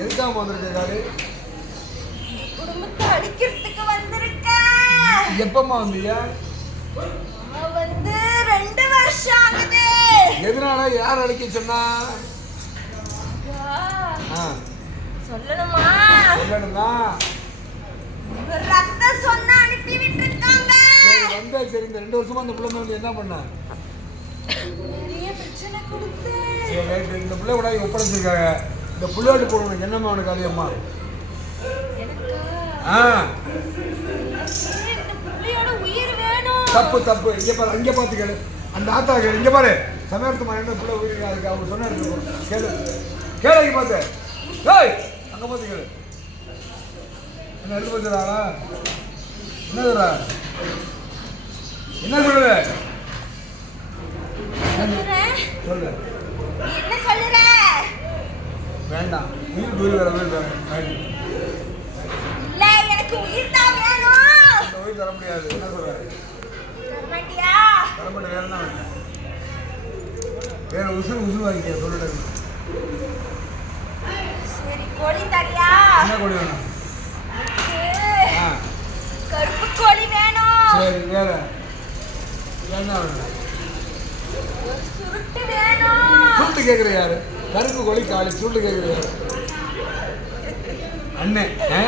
எதுக்காக வந்திருக்க காளி குடும்பத்தை அடிக்கிறதுக்கு வந்திருக்கேன் எப்பம்மா நான் வந்து ரெண்டு வருஷம் ஆகுது. எதனால? யார் அடிக்க சொன்னா? சொல்லணுமா? உங்க ரத்தம் சொன்ன அனுப்பி விட்டுருக்காங்க. வந்தா சரி இந்த ரெண்டு வருஷமா அந்த பிள்ளை வந்து என்ன பண்ண? நிறைய பிரச்சனை கொடுத்து. இந்த பிள்ளை கூட ஒப்படைச்சிருக்காங்க. இந்த புள்ளையோடு போடணும். என்னம்மா காளியம்மா எனக்கா? ஆ. தப்பு தப்பு. இங்கே பாரு இங்கே பார்த்து கேளு. அந்த ஆத்தா கேளு. இங்கே பாரு. சமயத்து மாதிரி பிள்ளை உயிருக்கு அதுக்கு அவங்க சொன்ன. கேளு. கேளு இங்கே பார்த்து. ஏய் அங்கே பார்த்து கேளு. என்ன எடுத்து வச்சுறாரா என்னதுடா என்ன சொல்லுது? சொல்லு. வேண்டாம். உயிர் வேற வேண்டாம். இல்ல எனக்கு உயிர் தான் வேணும். இந்த உயிர் தர முடியாது. என்ன சொல்ற? தர மாட்டியா? தர வேற என்ன வேணும்? வேற உசுறு உசுறு வாங்கிக்க சொல்லிட்டு சரி கோழி தரியா? என்ன கொடி வேணும்? கருப்பு கோழி வேணும். சரி வேற. என்ன வேணும்? சுருட்டு வேணும். சுருட்டு கேட்குற யாரு? கருப்பு கோழி காளி சுருட்டு கேட்குற யாரு அண்ணே ஆ?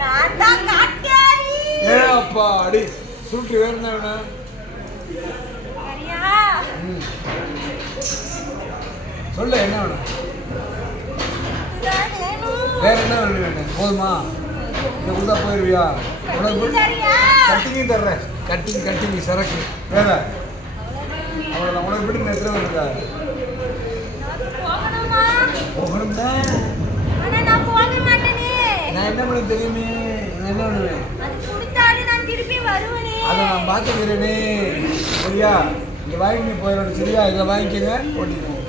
நான் தான் காட்டியாரி ஏ அப்பா அடி சுருட்டு வேற என்ன வேணும்? சரியா? ம். சொல்லு என்ன வேணும்? வேற என்ன வேணும் வேணும் போதுமா? இந்த கொடுத்தா போயிருவியா? உனக்கு கட்டிங்கும் தர்றேன். கட்டிங் கட்டிங் சரக்கு. வேற? அவ்வளோ உனக்கு எப்படி எத்தனை இருக்கா தெரியுமே. என்ன பண்ணுவேன் அதை நான் பார்த்துக்கிறேனே. சரியா? இங்கே வாங்கி போயிடணும் சரியா? இதை வாங்கிக்கங்க. ஓட்டிக்கோங்க